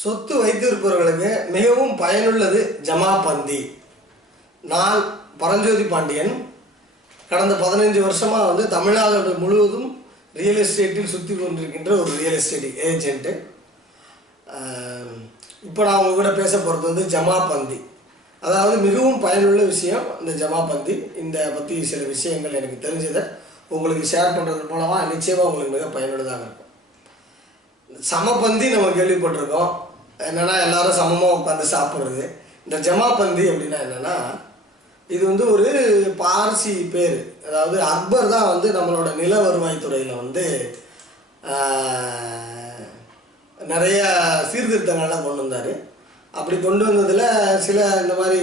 சொத்து வைத்திருப்பவர்களுக்கு மிகவும் பயனுள்ளது ஜமா பந்தி நான் பரஞ்சோதி பாண்டியன். கடந்த பதினைஞ்சு வருஷமாக வந்து தமிழ்நாடு முழுவதும் ரியல் எஸ்டேட்டில் சுற்றி கொண்டிருக்கின்ற ஒரு ரியல் எஸ்டேட் ஏஜென்ட்டு இப்போ நான் உங்கள் கூட பேச போகிறது வந்து ஜமா பந்தி அதாவது மிகவும் பயனுள்ள விஷயம் இந்த ஜமா பந்தி இந்த பற்றி சில விஷயங்கள் எனக்கு தெரிஞ்சதை உங்களுக்கு ஷேர் பண்ணுறது மூலமாக நிச்சயமாக உங்களுக்கு மிக பயனுள்ளதாக இருக்கும். சமபந்தி நம்ம கேள்விப்பட்டிருக்கோம். என்னன்னா எல்லாரும் சமமாக உட்காந்து சாப்பிட்றது. இந்த ஜமாபந்தி அப்படின்னா என்னன்னா இது வந்து ஒரு பார்சி பேர். அதாவது அக்பர் தான் வந்து நம்மளோட நில வருவாய்த்துறையில் வந்து நிறைய சீர்திருத்தங்கள்லாம் கொண்டு வந்தார். அப்படி கொண்டு வந்ததில் சில இந்த மாதிரி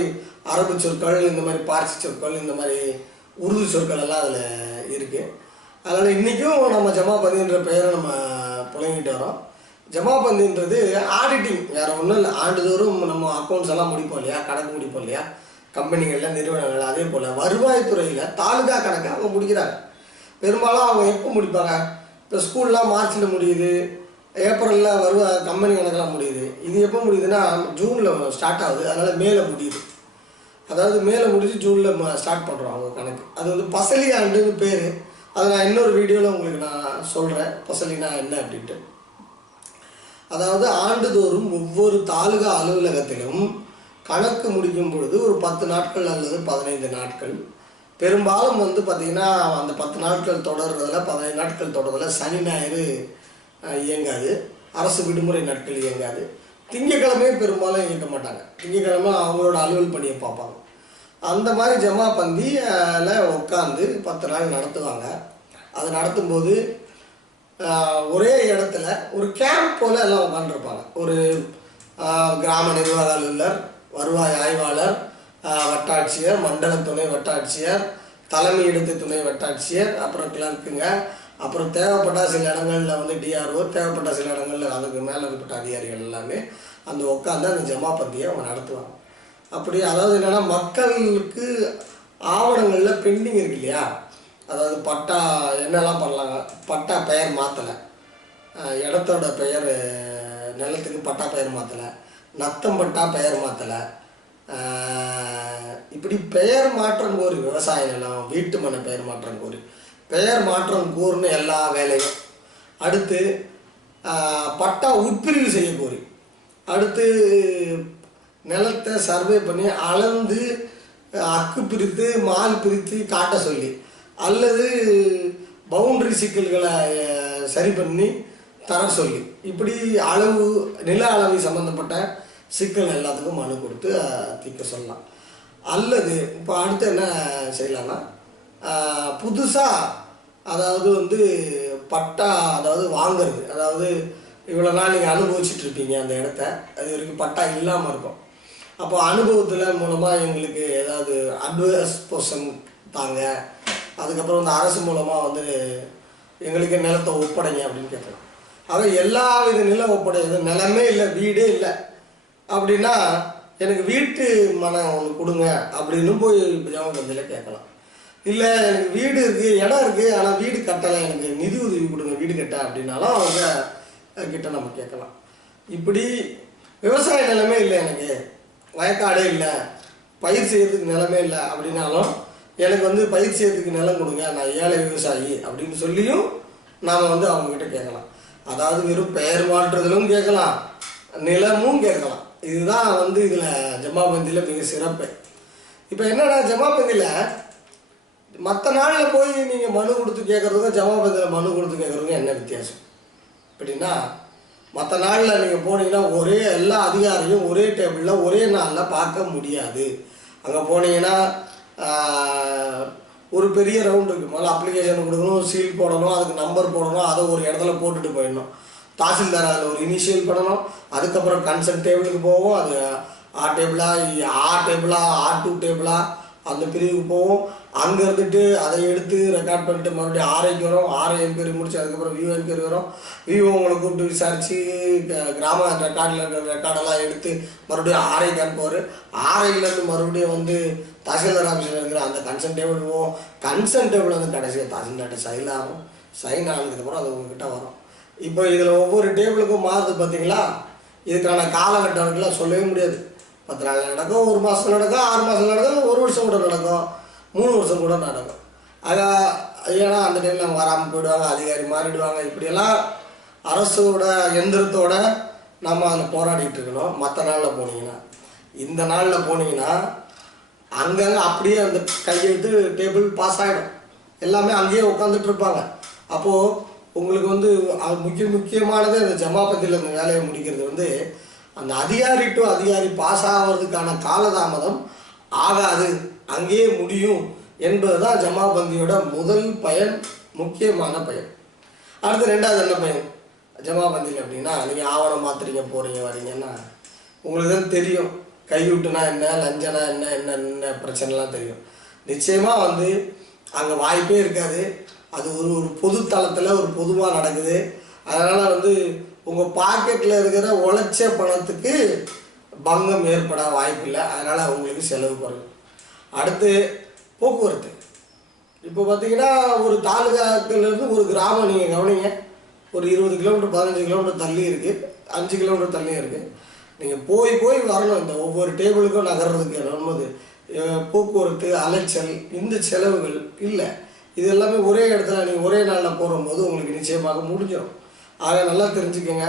அரபு சொற்கள் இந்த மாதிரி பார்சி சொற்கள் இந்த மாதிரி உருது சொற்கள் எல்லாம் அதில் இருக்குது அதனால் இன்றைக்கும் நம்ம ஜமாபந்தின்ற பெயரை நம்ம புழங்கிட்டு வரோம். ஜமாபந்தின்றது ஆடிட்டிங் வேறு ஒன்றும் இல்லை. ஆண்டுதோறும் நம்ம அக்கௌண்ட்ஸ் எல்லாம் முடிப்போம் இல்லையா? கணக்கு முடிப்போம் இல்லையா? கம்பெனிகளில் நிறுவனங்கள் அதே போல் வருவாய்த்துறையில் தாலுகா கணக்கை அவங்க முடிக்கிறாங்க. பெரும்பாலும் அவங்க எப்போ முடிப்பாங்க? இப்போ ஸ்கூல்லாம் மார்ச்சில் முடியுது. ஏப்ரலில் வருவா கம்பெனி கணக்கெல்லாம் முடியுது. இது எப்போ முடியுதுன்னா ஜூனில் ஸ்டார்ட் ஆகுது. அதனால் மேலே முடியுது. அதாவது மேலே முடிஞ்சு ஜூனில் ஸ்டார்ட் பண்ணுறோம் அவங்க கணக்கு. அது வந்து பசலி ஆண்டுன்னு பேர். அதை நான் இன்னொரு வீடியோவில் உங்களுக்கு நான் சொல்கிறேன் பசலினா என்ன அப்படின்ட்டு. அதாவது ஆண்டுதோறும் ஒவ்வொரு தாலுகா அலுவலகத்திலும் கணக்கு முடிக்கும் பொழுது ஒரு பத்து நாட்கள் அல்லது பதினைந்து நாட்கள். பெரும்பாலும் வந்து பார்த்திங்கன்னா அந்த பத்து நாட்கள் தொடர்றதில் பதினைந்து நாட்கள் தொடர்றதில் சனி ஞாயிறு இயங்காது. அரசு விடுமுறை நாட்கள் இயங்காது. திங்கக்கிழமை பெரும்பாலும் இயங்க மாட்டாங்க. திங்கக்கிழமை அவங்களோட அலுவல் பணியை பார்ப்பாங்க. அந்த மாதிரி ஜமா பந்தியில் உட்காந்து பத்து நாள் நடத்துவாங்க. அது நடத்தும்போது ஒரே இடத்துல ஒரு கேம்ப் போல் எல்லாம் உட்காந்துருப்பாங்க ஒரு கிராம நிர்வாக அலுவலர் வருவாய் ஆய்வாளர் வட்டாட்சியர் மண்டல துணை வட்டாட்சியர் தலைமையிடத்து துணை வட்டாட்சியர் அப்புறம் கிளர்க்குங்க. அப்புறம் தேவைப்பட்ட சில இடங்களில் வந்து டிஆர்ஓ தேவைப்பட்ட சில இடங்களில் அதுக்கு மேலே இருக்கப்பட்ட அதிகாரிகள் எல்லாமே அந்த உட்காந்து அந்த ஜமாபந்தியை அவங்க நடத்துவாங்க. அப்படி அதாவது என்னன்னா மக்களுக்கு ஆவணங்களில் பெண்டிங் இருக்கு இல்லையா? அதாவது பட்டா என்னெல்லாம் பண்ணலாங்க? பட்டா பெயர் மாற்றலை இடத்தோட பெயர் நிலத்துக்கு பட்டா பெயர் மாற்றலை நத்தம் பட்டா பெயர் மாற்றலை இப்படி பெயர் மாற்றம் கோரி விவசாய நிலம் வீட்டு மனை பெயர் மாற்றம் கோரி பெயர் மாற்றம் கோர்னு எல்லா வேலையும். அடுத்து பட்டா உட்பிரிவு செய்ய கோரி. அடுத்து நிலத்தை சர்வே பண்ணி அளந்து அக்கு பிரித்து மால் பிரித்து காட்ட சொல்லி. அல்லது பவுண்டரி சிக்கல்களை சரி பண்ணி தர சொல்லி. இப்படி அளவு நில அளவை சம்மந்தப்பட்ட சிக்கல் எல்லாத்துக்கும் மனு கொடுத்து தீர்க்க சொல்லலாம். அல்லது இப்போ அடுத்து என்ன செய்யலாம்னா புதுசாக அதாவது வந்து பட்டா அதாவது வாங்கிறது. அதாவது இவ்வளோ நாள் நீங்கள் அனுபவிச்சிட்டுருப்பீங்க அந்த இடத்த. அது வரைக்கும் பட்டா இல்லாமல் இருக்கும். அப்போ அனுபவத்தில் மூலமாக எங்களுக்கு ஏதாவது அட்வைஸ் பர்சன் தாங்க அதுக்கப்புறம் வந்து அரசு மூலமாக வந்து எங்களுக்கு நிலத்தை ஒப்படைங்க அப்படின்னு கேட்கலாம் அதான் எல்லா வித நிலம் ஒப்படைது நிலமே இல்லை வீடே இல்லை. அப்படின்னா எனக்கு வீட்டு மனம் ஒன்று கொடுங்க அப்படின்னு போய் ஜாமபந்தியில் கேட்கலாம். இல்லை எனக்கு வீடு இருக்குது இடம் இருக்குது ஆனால் வீடு கட்டலை எனக்கு நிதி உதவி கொடுங்க வீடு கட்ட அப்படின்னாலும் அவங்க கிட்ட நம்ம கேட்கலாம். இப்படி விவசாய நிலமே இல்லை எனக்கு. வயக்காடே இல்லை. பயிர் செய்கிறதுக்கு நிலமே இல்லை அப்படின்னாலும் எனக்கு வந்து பயிர் செய்யறதுக்கு நிலம் கொடுங்க நான் ஏழை விவசாயி அப்படின்னு சொல்லியும் நாம் வந்து அவங்கக்கிட்ட கேட்கலாம். அதாவது வெறும் பெயர் மாற்றுதலும் கேட்கலாம் நிலமும் கேட்கலாம். இதுதான் வந்து இதில் ஜமாபந்தியில் மிக சிறப்பு. இப்போ என்னென்னா ஜமாபந்தியில் மற்ற நாளில் போய் நீங்கள் மனு கொடுத்து கேட்குறதுக்கும் ஜமாபந்தியில் மனு கொடுத்து கேட்குறதுக்கும் என்ன வித்தியாசம்? அப்படின்னா மற்ற நாளில் நீங்கள் போனீங்கன்னா ஒரே எல்லா அதிகாரியும் ஒரே டேபிளில் ஒரே நாளில் பார்க்க முடியாது. அங்கே போனீங்கன்னா ஒரு பெரிய ரவுண்ட் இருக்குது முதல்ல அப்ளிகேஷன் கொடுக்கணும் சீல் போடணும் அதுக்கு நம்பர் போடணும் அதை ஒரு இடத்துல போட்டுட்டு போயிடணும். தாசில்தார் அதில் ஒரு இனிஷியல் பண்ணணும் அதுக்கப்புறம் கன்சல்ட் டேபிளுக்கு போவோம் அது ஆ டேபிளா ஆ டேபிளா ஆ டூ டேபிளா அந்த பிரிவுக்கு போவோம். அங்கே இருந்துட்டு அதை எடுத்து ரெக்கார்ட் பண்ணிட்டு மறுபடியும் ஆர்ஐக்கு வரும். ஆர்ஐ என்கொயரி முடிச்சு அதுக்கப்புறம் வியூ என்கொயரி வரும். வியூ உங்களை கூப்பிட்டு விசாரித்து கிராம ரெக்கார்டில் இருக்கிற ரெக்கார்டெல்லாம் எடுத்து மறுபடியும் ஆர்ஐக்கு அனுப்புவார். ஆர்ஐலேருந்து மறுபடியும் வந்து தாசில்தார் ஆஃபீஸில் இருக்கிற அந்த கன்சென்ட் டேபிள் போவோம். கன்சென்ட் டேபிள் வந்து கடைசியாக தாசில்தார்ட்ட சைன் ஆகும். சைன் ஆனதுக்கப்புறம் அது உங்ககிட்ட வரும். இப்போ இதில் ஒவ்வொரு டேபிளுக்கும் மாறுது பார்த்தீங்களா இதுக்கான காலகட்டம் சொல்லவே முடியாது. பத்து நாள் நடக்கும் ஒரு மாதம் நடக்கும் ஆறு மாதம் நடக்கும் ஒரு வருஷம் கூட நடக்கும். மூணு வருஷம் கூட நடக்கும் ஆக ஏன்னா அந்த டைமில் அவங்க வராமல் போயிடுவாங்க அதிகாரி மாறிடுவாங்க இப்படியெல்லாம் அரசோட எந்திரத்தோட நம்ம அந்த போராடிட்டு இருக்கணும் மற்ற நாளில் போனீங்கன்னா. இந்த நாளில் போனீங்கன்னா அங்கங்கே அப்படியே அந்த கையெழுத்து டேபிள் பாஸ் ஆகிடும் எல்லாமே அங்கேயே உட்காந்துட்டு இருப்பாங்க. அப்போது உங்களுக்கு வந்து அது முக்கிய முக்கியமானது அந்த ஜமாபத்தியில் அந்த வேலையை முடிக்கிறது வந்து அந்த அதிகாரி டு அதிகாரி பாஸ் ஆகிறதுக்கான காலதாமதம் ஆகாது. அங்கேயே முடியும் என்பது தான் ஜமாபந்தியோட முதல் பயன் முக்கியமான பயன். அடுத்து ரெண்டாவது என்ன பயன்? ஜமாபந்தியில் அப்படின்னா நீங்கள் ஆவணம் மாத்துறீங்க போகிறீங்க வரீங்கன்னா உங்களுக்கு தான் தெரியும். கைவிட்டுனா என்ன லஞ்சனா என்ன என்ன என்ன பிரச்சனைலாம் தெரியும். நிச்சயமாக வந்து அங்கே வாய்ப்பே இருக்காது. அது ஒரு ஒரு பொது தளத்தில் ஒரு பொதுவாக நடக்குது. அதனால் வந்து உங்கள் பாக்கெட்டில் இருக்கிற உழைச்ச பணத்துக்கு பங்கம் ஏற்பட வாய்ப்பில்லை. அதனால் உங்களுக்கு செலவு குறையும். அடுத்து போக்குவரத்து. இப்போ பார்த்தீங்கன்னா ஒரு தாலுகாக்கிலேருந்து ஒரு கிராமம் நீங்கள் கவனிங்க. ஒரு இருபது கிலோமீட்டர் பதினஞ்சு கிலோமீட்டர் தள்ளி இருக்குது அஞ்சு கிலோமீட்டர் தள்ளியும் இருக்குது நீங்கள் போய் போய் வரணும். இந்த ஒவ்வொரு டேபிளுக்கும் நகர்றதுக்கு வரும்போது போக்குவரத்து அலைச்சல் இந்த செலவுகள் இல்லை. இது எல்லாமே ஒரே இடத்துல நீங்கள் ஒரே நாளில் போகும்போது உங்களுக்கு நிச்சயமாக முடிஞ்சிடும் ஆக நல்லா தெரிஞ்சுக்கோங்க.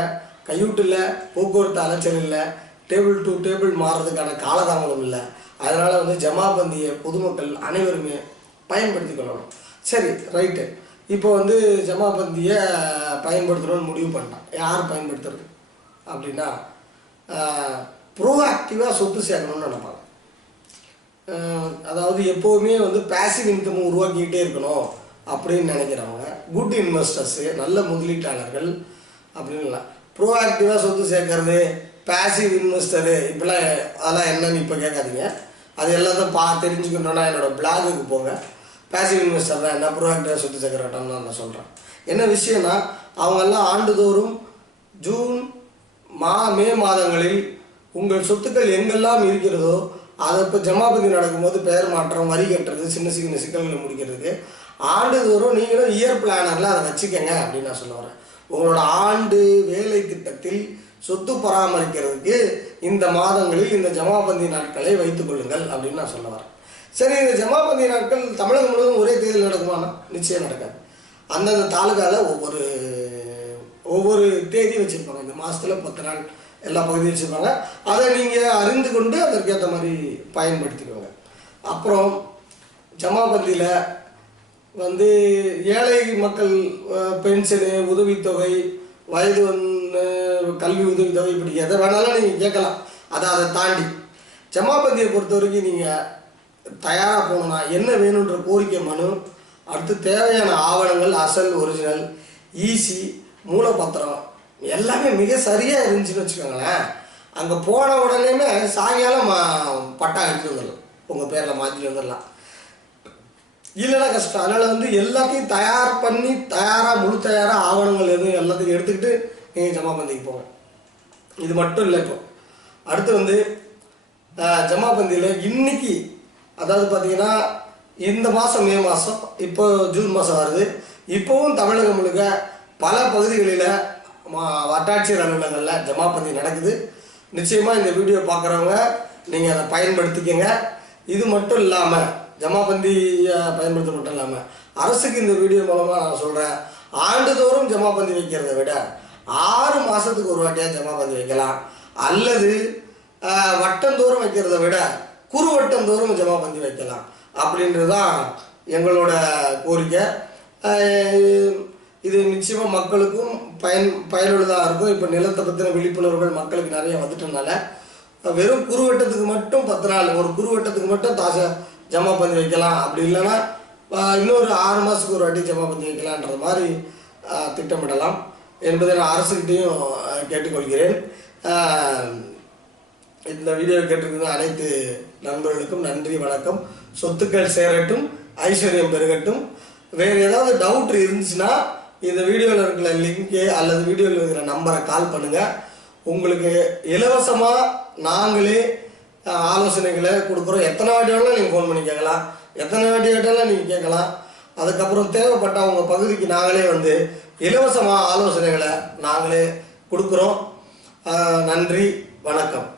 கையூட்டு இல்லை போக்குவரத்து அலைச்சல் இல்லை டேபிள் டு டேபிள் மாறுறதுக்கான காலதாமதம் இல்லை. அதனால் வந்து ஜமாபந்தியை பொதுமக்கள் அனைவருமே பயன்படுத்தி கொள்ளணும். சரி ரைட்டு இப்போ வந்து ஜமாபந்தியை பயன்படுத்தணும்னு முடிவு பண்ணிட்டான். யார் பயன்படுத்துறது? அப்படின்னா ப்ரோஆக்டிவாக சொத்து சேர்க்கணும்னு நினைப்பாங்க. அதாவது எப்போவுமே வந்து பேசிவ் இன்கம் உருவாக்கிக்கிட்டே இருக்கணும் அப்படின்னு நினைக்கிறவங்க குட் இன்வெஸ்டர்ஸு நல்ல முதலீட்டாளர்கள் அப்படின்லாம் ப்ரோஆக்டிவாக சொத்து சேர்க்கறது பேசிவ் இன்வெஸ்டரு இப்படிலாம் அதெல்லாம் என்னன்னு இப்போ கேட்காதீங்க. அது எல்லாத்தையும் பா தெரிஞ்சுக்கணுன்னா என்னோடய பிளாகுக்கு போங்க. பேசிவ் இன்வெஸ்டர் தான் என்ன ப்ரோஆக்டிவாக சுற்றி சக்கரட்டம்னு நான் சொல்கிறேன் என்ன விஷயம்னா அவங்கெல்லாம் ஆண்டுதோறும் ஜூன் மா மே மாதங்களில் உங்கள் சொத்துக்கள் எங்கெல்லாம் இருக்கிறதோ அதை இப்போ ஜமாபதி நடக்கும்போது பெயர் மாற்றம் வரி கட்டுறது சின்ன சின்ன சிக்கல்களை முடிக்கிறதுக்கு ஆண்டுதோறும் நீங்களும் இயர் பிளானரில் அதை வச்சுக்கோங்க அப்படின்னு நான் சொல்ல வரேன். உங்களோட ஆண்டு வேலை திட்டத்தில் சொத்து பராமரிக்கிறதுக்கு இந்த மாதங்களில் இந்த ஜமாபந்தி நாட்களை வைத்துக் கொள்ளுங்கள் அப்படின்னு நான் சொல்ல வரேன். சரி இந்த ஜமாபந்தி நாட்கள் தமிழகம் முழுவதும் ஒரே தேர்தல் நடக்குமானா? நிச்சயம் நடக்காது. அந்தந்த தாலுகாவில் ஒவ்வொரு ஒவ்வொரு தேதி வச்சுருப்பாங்க. இந்த மாதத்தில் பத்து நாள் எல்லா பகுதியும் வச்சுருப்பாங்க. அதை நீங்கள் அறிந்து கொண்டு அதற்கேற்ற மாதிரி பயன்படுத்திக்கோங்க. அப்புறம் ஜமாபந்தியில் வந்து ஏழை மக்கள் பென்ஷனு உதவித்தொகை வயது வந்து கல்வி உதவித்தொகை இப்படி எதை வேணாலும் நீங்கள் கேட்கலாம். அதை அதை தாண்டி ஜமாபதியை பொறுத்த வரைக்கும் நீங்கள் தயாராக போகணும்னா என்ன வேணுன்ற கோரிக்கை மனு அடுத்து தேவையான ஆவணங்கள் அசல் ஒரிஜினல் ஈசி மூலப்பத்திரம் எல்லாமே மிக சரியாக இருந்துச்சுன்னு வச்சுக்கோங்களேன். அங்கே போன உடனேமே சாயங்காலம் மா- பட்டா எடுத்து வந்துடலாம். உங்கள் பேரில் மாற்றி வந்துடலாம். இல்லைன்னா கஷ்டம். அதனால் வந்து எல்லாத்தையும் தயார் பண்ணி தயாராக முழு தயாராக ஆவணங்கள் எதுவும் எல்லாத்தையும் எடுத்துக்கிட்டு நீங்கள் ஜமாபந்திக்கு போங்க இது மட்டும் இல்லை இப்போ. அடுத்து வந்து ஜமா ஜமாபந்தியில் இன்னைக்கு அதாவது பார்த்தீங்கன்னா இந்த மாதம் மே மாதம் இப்போ ஜூன் மாதம் வருது. இப்போவும் தமிழகம் முழுக்க பல பகுதிகளில் வட்டாட்சியர் அலுவலகங்களில் ஜமாபந்தி நடக்குது. நிச்சயமாக இந்த வீடியோ பார்க்குறவங்க நீங்கள் அதை பயன்படுத்திக்கங்க. இது மட்டும் இல்லாமல் ஜமாபந்தியை பயன்படுத்த மட்டும் இல்லாமல் அரசுக்கு இந்த வீடியோ மூலமாக நான் சொல்கிறேன் ஆண்டுதோறும் ஜமாபந்தி வைக்கிறத விட ஆறு மாதத்துக்கு ஒரு வாட்டியாக ஜமா பண்ணி வைக்கலாம். அல்லது வட்டந்தோறும் வைக்கிறத விட குறுவட்டந்தோறும் பண்ணி வைக்கலாம். அப்படின்றது தான் எங்களோட கோரிக்கை. இது நிச்சயமாக மக்களுக்கும் பயன் பயனுள்ளதாக இருக்கும். இப்போ நிலத்தை பற்றின விழிப்புணர்வுகள் மக்களுக்கு நிறைய வந்துட்டனால வெறும் குறுவட்டத்துக்கு மட்டும் பத்து நாள் ஒரு குறுவட்டத்துக்கு மட்டும் தாஜாக ஜமா பண்ணி வைக்கலாம். அப்படி இல்லைன்னா இன்னொரு ஆறு மாதத்துக்கு ஒரு வாட்டி ஜமா பண்ணி வைக்கலான்ற மாதிரி திட்டமிடலாம். என்பதை நான் அரசுக்கிட்டேயும் கேட்டுக்கொள்கிறேன். இந்த வீடியோ கேட்டிருக்கிற அனைத்து நண்பர்களுக்கும் நன்றி வணக்கம். சொத்துக்கள் சேரட்டும் ஐஸ்வர்யம் பெருகட்டும். வேறு ஏதாவது டவுட் இருந்துச்சுன்னா இந்த வீடியோவில் இருக்கிற லிங்க்கு அல்லது வீடியோவில் இருக்கிற நம்பரை கால் பண்ணுங்கள் உங்களுக்கு இலவசமாக நாங்களே ஆலோசனைகளை கொடுக்குறோம். எத்தனை வாட்டி வேணாலும் நீங்கள் ஃபோன் பண்ணி கேட்கலாம். எத்தனை வாட்டி கேட்டாலும் நீங்கள் கேட்கலாம். அதுக்கப்புறம் தேவைப்பட்ட உங்கள் பகுதிக்கு நாங்களே வந்து இலவசமாக ஆலோசனைகளை நாங்களே கொடுக்குறோம். நன்றி வணக்கம்.